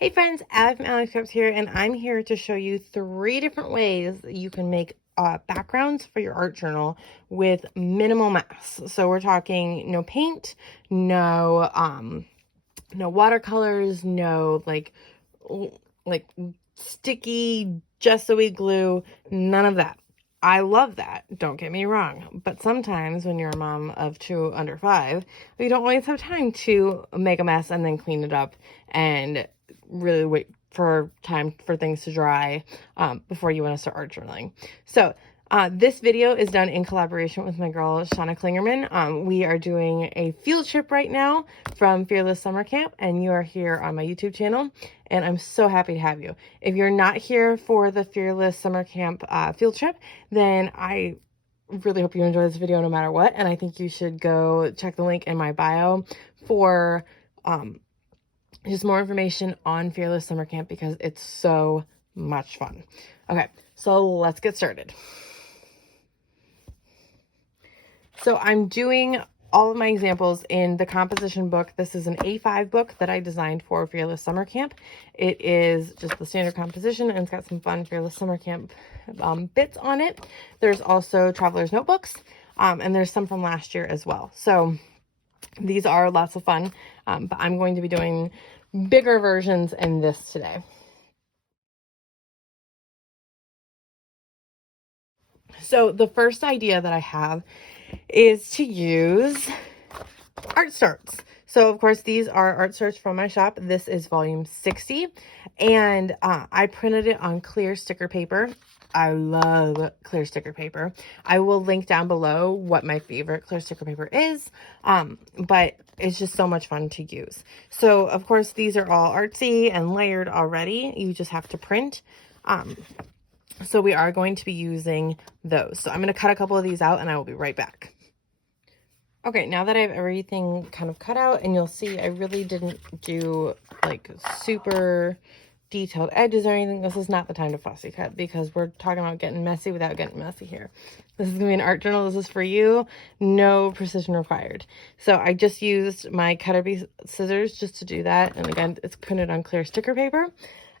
Hey friends, Allie from Allie here, and I'm here to show you 3 different ways that you can make backgrounds for your art journal with minimal mess. So we're talking no paint, no watercolors, no like sticky gesso-y glue, none of that. I love that, don't get me wrong, but sometimes when you're a mom of 2 under 5, you don't always have time to make a mess and then clean it up and really wait for time for things to dry before you want to start art journaling. So this video is done in collaboration with my girl, Shauna Klingerman. We are doing a field trip right now from Fearless Summer Camp, and you are here on my YouTube channel, and I'm so happy to have you. If you're not here for the Fearless Summer Camp field trip, then I really hope you enjoy this video no matter what, and I think you should go check the link in my bio for just more information on Fearless Summer Camp because it's so much fun. Okay, so let's get started. So I'm doing all of my examples in the composition book. This is an A5 book that I designed for Fearless Summer Camp. It is just the standard composition, and it's got some fun Fearless Summer Camp bits on it. There's also traveler's notebooks, and there's some from last year as well. So these are lots of fun, but I'm going to be doing bigger versions in this today. So the first idea that I have is to use art starts. So of course these are art starts from my shop. This is volume 60, and I printed it on clear sticker paper. I love clear sticker paper. I will link down below what my favorite clear sticker paper is, but it's just so much fun to use. So of course these are all artsy and layered already. You just have to print. So we are going to be using those. So I'm going to cut a couple of these out and I will be right back. Okay, now that I have everything kind of cut out, and you'll see I really didn't do like super detailed edges or anything. This is not the time to fussy cut because we're talking about getting messy without getting messy here. This is gonna be an art journal. This is for you. No precision required. So I just used my cutter bee scissors just to do that. And again, it's printed on clear sticker paper.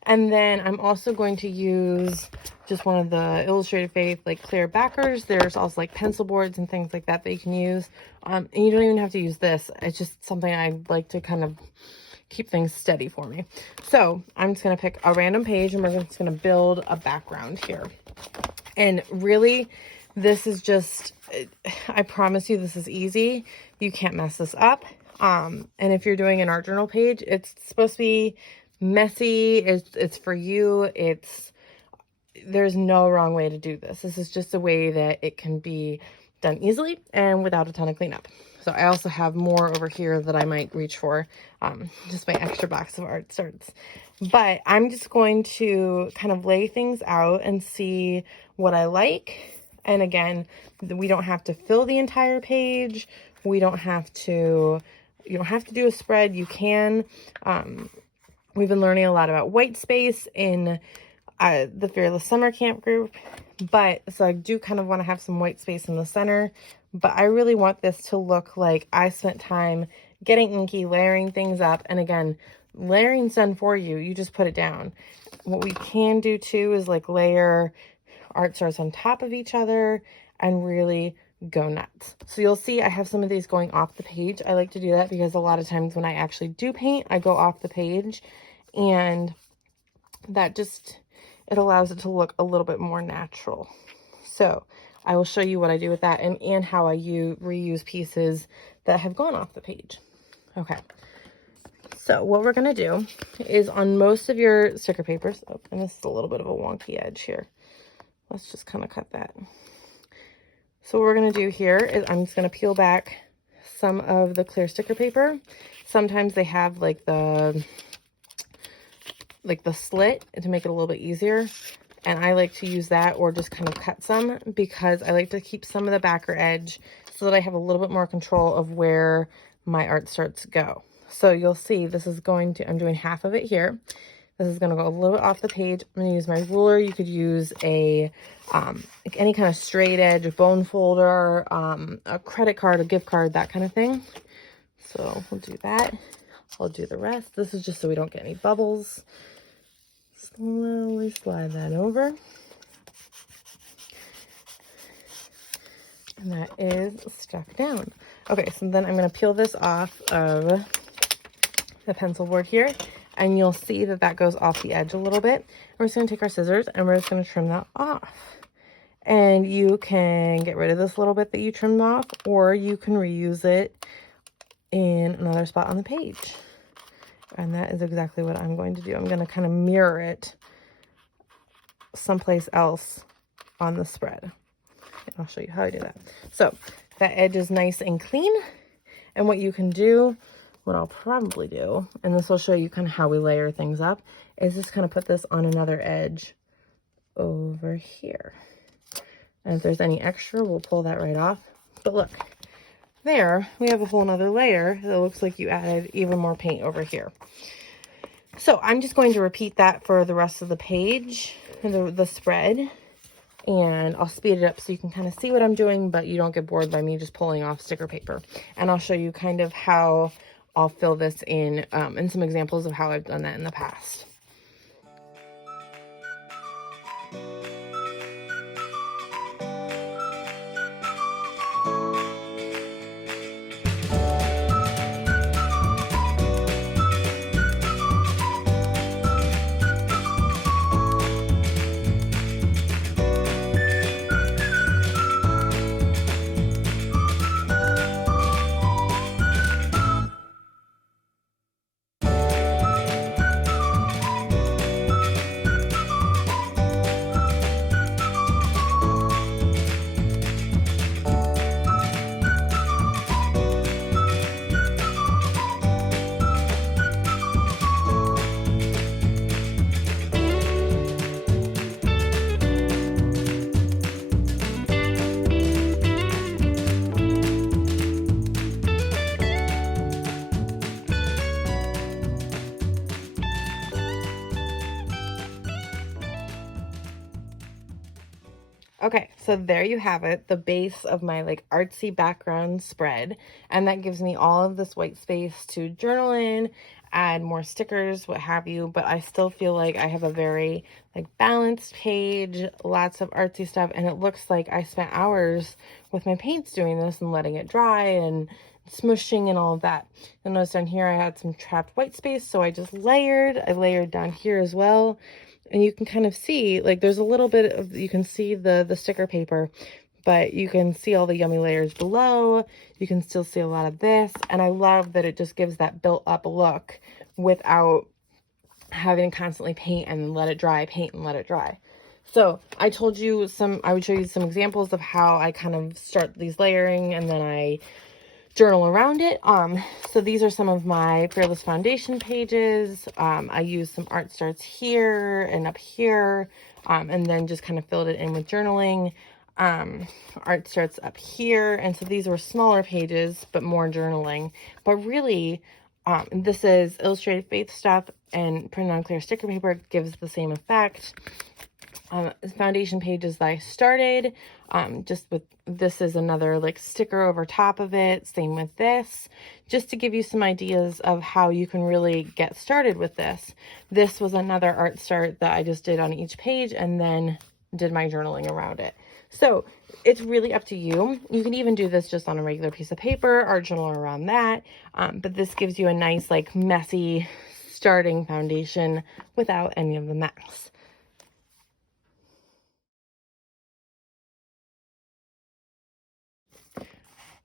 And then I'm also going to use just one of the Illustrated Faith like clear backers. There's also like pencil boards and things like that that you can use. And you don't even have to use this. It's just something I like to kind of keep things steady for me. So I'm just going to pick a random page and we're just going to build a background here. And really, this is just, I promise you this is easy. You can't mess this up. And if you're doing an art journal page, it's supposed to be messy. It's for you. There's no wrong way to do this. This is just a way that it can be done easily and without a ton of cleanup. So I also have more over here that I might reach for, just my extra box of art starts. But I'm just going to kind of lay things out and see what I like. And again, we don't have to fill the entire page. You don't have to do a spread. You can. We've been learning a lot about white space in the Fearless Summer Camp group, but so I do kind of want to have some white space in the center, but I really want this to look like I spent time getting inky, layering things up, and again, layering's done for you. You just put it down. What we can do too is like layer art starts on top of each other and really go nuts. So you'll see I have some of these going off the page. I like to do that because a lot of times when I actually do paint, I go off the page, and that just, it allows it to look a little bit more natural. So I will show you what I do with that and how I reuse pieces that have gone off the page. Okay. So what we're going to do is on most of your sticker papers, oh, and this is a little bit of a wonky edge here. Let's just kind of cut that. So what we're going to do here is I'm just going to peel back some of the clear sticker paper. Sometimes they have like the slit to make it a little bit easier. And I like to use that or just kind of cut some because I like to keep some of the backer edge so that I have a little bit more control of where my art starts to go. So you'll see this is going to, I'm doing half of it here. This is going to go a little bit off the page. I'm going to use my ruler. You could use a like any kind of straight edge, a bone folder, a credit card, a gift card, that kind of thing. So we'll do that. I'll do the rest. This is just so we don't get any bubbles. Slowly slide that over. And that is stuck down. Okay, so then I'm going to peel this off of the pencil board here, and you'll see that that goes off the edge a little bit. We're just going to take our scissors and we're just going to trim that off. And you can get rid of this little bit that you trimmed off, or you can reuse it in another spot on the page. And that is exactly what I'm going to do. I'm going to kind of mirror it someplace else on the spread. I'll show you how I do that. So that edge is nice and clean. And what you can do, what I'll probably do, and this will show you kind of how we layer things up, is just kind of put this on another edge over here. And if there's any extra, we'll pull that right off. But look, there we have a whole nother layer that looks like you added even more paint over here. So I'm just going to repeat that for the rest of the page, the spread. And I'll speed it up so you can kind of see what I'm doing, but you don't get bored by me just pulling off sticker paper. And I'll show you kind of how I'll fill this in and some examples of how I've done that in the past. Okay, so there you have it, the base of my like artsy background spread, and that gives me all of this white space to journal in, add more stickers, what have you, but I still feel like I have a very like balanced page, lots of artsy stuff, and it looks like I spent hours with my paints doing this and letting it dry and smushing and all of that. You'll notice down here I had some trapped white space, so I just layered. I layered down here as well. And you can kind of see, like, there's a little bit of, you can see the sticker paper, but you can see all the yummy layers below. You can still see a lot of this. And I love that it just gives that built up look without having to constantly paint and let it dry, paint and let it dry. So I told you I would show you some examples of how I kind of start these layering and then I journal around it. So these are some of my Fearless Foundation pages. I used some art starts here and up here, and then just kind of filled it in with journaling. Art starts up here, and so these were smaller pages, but more journaling. But really, this is illustrated faith stuff and printed on clear sticker paper. It gives the same effect. Foundation pages that I started, just with this is another like sticker over top of it, same with this, just to give you some ideas of how you can really get started with this. This was another art start that I just did on each page and then did my journaling around it. So it's really up to you. You can even do this just on a regular piece of paper, art journal around that, but this gives you a nice like messy starting foundation without any of the mess.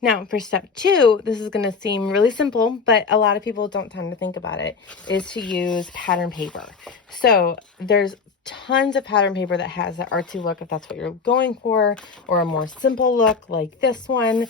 Now for step 2, this is going to seem really simple, but a lot of people don't tend to think about it, is to use pattern paper. So there's tons of pattern paper that has that artsy look if that's what you're going for, or a more simple look like this one.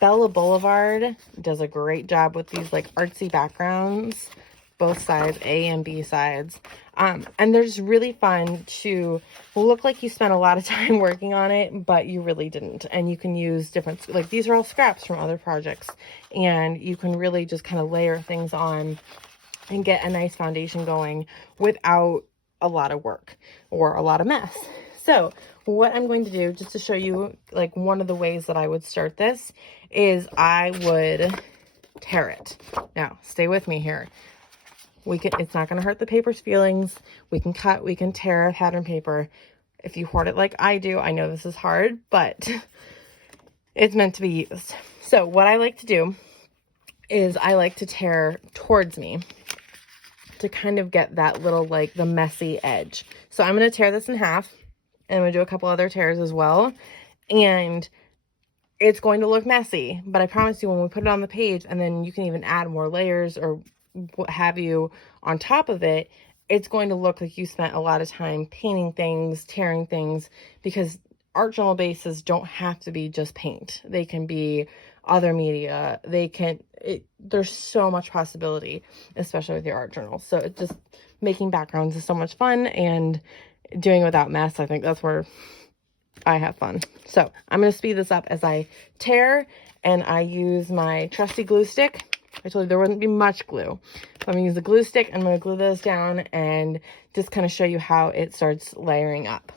Bella Boulevard does a great job with these like artsy backgrounds, both sides, A and B sides. And they're just really fun to look like you spent a lot of time working on it, but you really didn't. And you can use different, like these are all scraps from other projects, and you can really just kind of layer things on and get a nice foundation going without a lot of work or a lot of mess. So what I'm going to do, just to show you like one of the ways that I would start this, is I would tear it. Now, stay with me here. It's not going to hurt the paper's feelings. We can cut, we can tear pattern paper. If you hoard it like I do, I know this is hard, but it's meant to be used. So what I like to do is I like to tear towards me to kind of get that little, like, the messy edge. So I'm going to tear this in half, and I'm going to do a couple other tears as well. And it's going to look messy, but I promise you when we put it on the page, and then you can even add more layers or what have you on top of it, it's going to look like you spent a lot of time painting things, tearing things, because art journal bases don't have to be just paint. They can be other media. There's so much possibility, especially with your art journal. So it's just making backgrounds is so much fun, and doing it without mess, I think that's where I have fun. So I'm going to speed this up as I tear, and I use my trusty glue stick. I told you there wouldn't be much glue. So I'm going to use the glue stick, and I'm going to glue those down and just kind of show you how it starts layering up.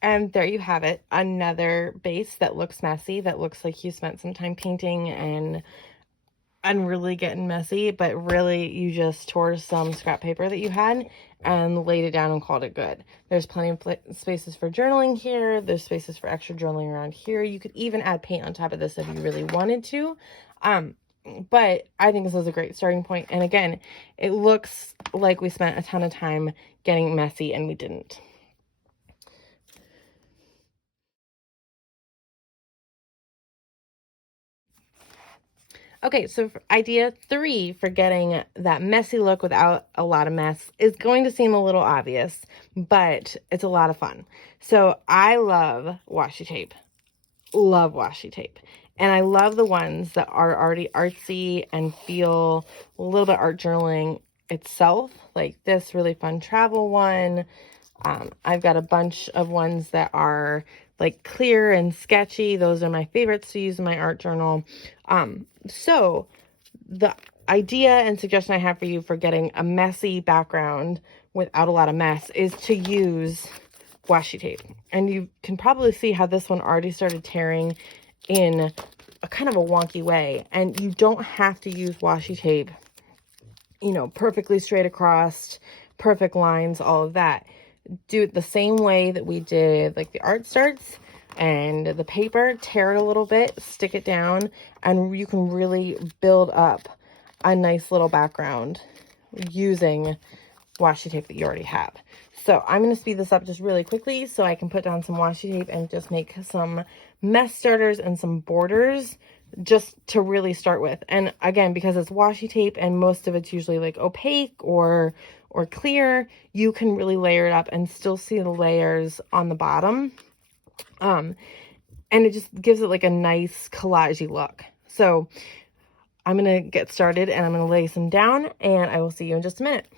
And there you have it, another base that looks messy, that looks like you spent some time painting and really getting messy, but really you just tore some scrap paper that you had and laid it down and called it good. There's plenty of spaces for journaling here. There's spaces for extra journaling around here. You could even add paint on top of this if you really wanted to. But I think this is a great starting point. And again, it looks like we spent a ton of time getting messy, and we didn't. Okay, so idea 3 for getting that messy look without a lot of mess is going to seem a little obvious, but it's a lot of fun. So I love washi tape. Love washi tape. And I love the ones that are already artsy and feel a little bit art journaling itself, like this really fun travel one. I've got a bunch of ones that are like clear and sketchy. Those are my favorites to use in my art journal. So the idea and suggestion I have for you for getting a messy background without a lot of mess is to use washi tape. And you can probably see how this one already started tearing in a kind of a wonky way. And you don't have to use washi tape, you know, perfectly straight across, perfect lines, all of that. Do it the same way that we did like the art starts and the paper. Tear it a little bit, stick it down, and you can really build up a nice little background using washi tape that you already have. So I'm going to speed this up just really quickly so I can put down some washi tape and just make some mess starters and some borders just to really start with. And again, because it's washi tape and most of it's usually like opaque or clear, you can really layer it up and still see the layers on the bottom. And it just gives it like a nice collagey look. So I'm going to get started and I'm going to lay some down, and I will see you in just a minute.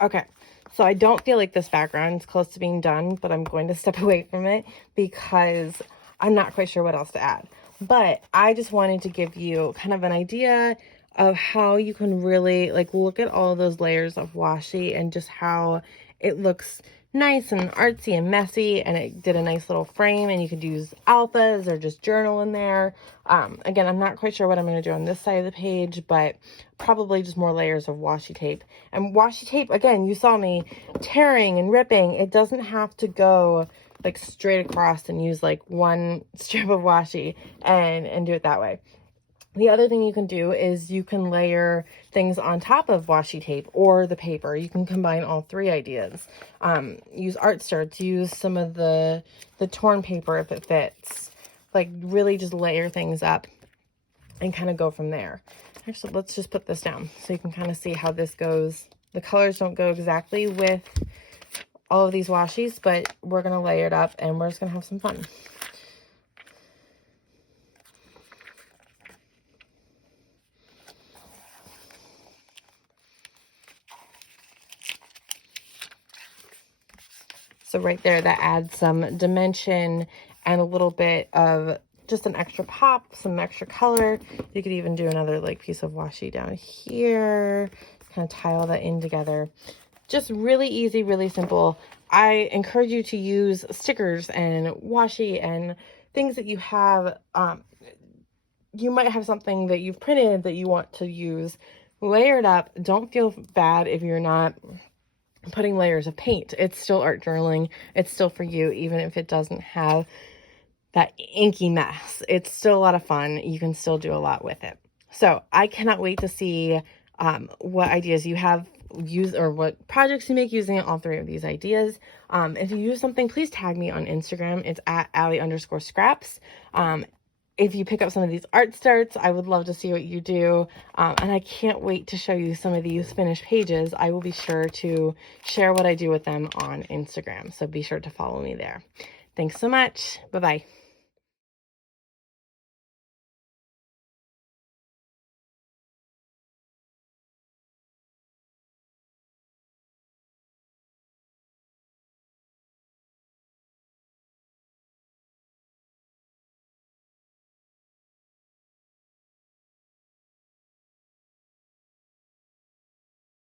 Okay, so I don't feel like this background is close to being done, but I'm going to step away from it because I'm not quite sure what else to add. But I just wanted to give you kind of an idea of how you can really like look at all of those layers of washi and just how it looks nice and artsy and messy, and it did a nice little frame, and you could use alphas or just journal in there. Again, I'm not quite sure what I'm going to do on this side of the page, but probably just more layers of washi tape. And washi tape, again, you saw me tearing and ripping. It doesn't have to go like straight across and use like one strip of washi and do it that way. The other thing you can do is you can layer things on top of washi tape or the paper. You can combine all three ideas. Use art starts, use some of the torn paper if it fits. Like really just layer things up and kind of go from there. Actually, let's just put this down so you can kind of see how this goes. The colors don't go exactly with all of these washis, but we're going to layer it up and we're just going to have some fun. So right there, that adds some dimension and a little bit of just an extra pop, some extra color. You could even do another like piece of washi down here, kind of tie all that in together. Just really easy, really simple. I encourage you to use stickers and washi and things that you have. You might have something that you've printed that you want to use. Layer it up. Don't feel bad if you're not putting layers of paint. It's still art journaling. It's still for you, even if it doesn't have that inky mess. It's still a lot of fun. You can still do a lot with it. So I cannot wait to see what ideas you have used or what projects you make using all three of these ideas. If you use something, please tag me on Instagram. It's at Allie_scraps. If you pick up some of these art starts, I would love to see what you do. And I can't wait to show you some of these finished pages. I will be sure to share what I do with them on Instagram. So be sure to follow me there. Thanks so much. Bye-bye.